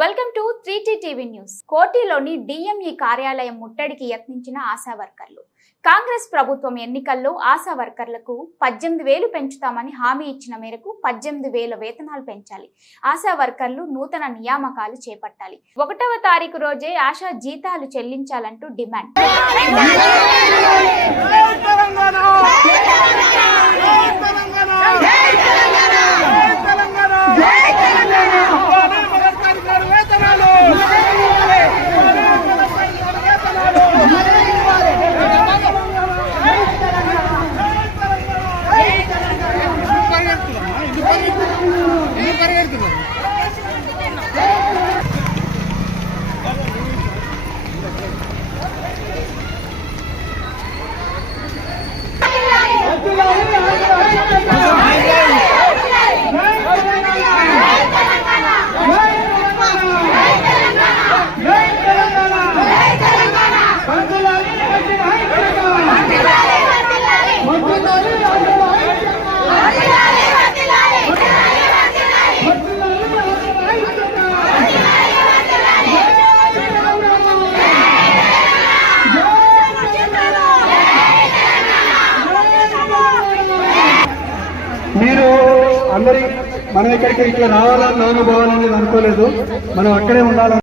Welcome to three TV news కోటిలోని DME కార్యాలయం ముట్టడికి యత్నించిన ఆశా వర్కర్లు. కాంగ్రెస్ ప్రభుత్వం ఎన్నికల్లో ఆశా వర్కర్లకు పద్దెనిమిది వేలు పెంచుతామని హామీ ఇచ్చిన మేరకు పద్దెనిమిది వేల వేతనాలు పెంచాలి. ఆశా వర్కర్లు నూతన నియామకాలు చేపట్టాలి. ఒకటవ తారీఖు రోజే ఆశా జీతాలు చెల్లించాలంటూ డిమాండ్. 抜かれ మీరు అందరి మనం ఇక్కడికి ఇట్లా రావాలని నాన్న అనుకోలేదు. మనం అక్కడే ఉండాలని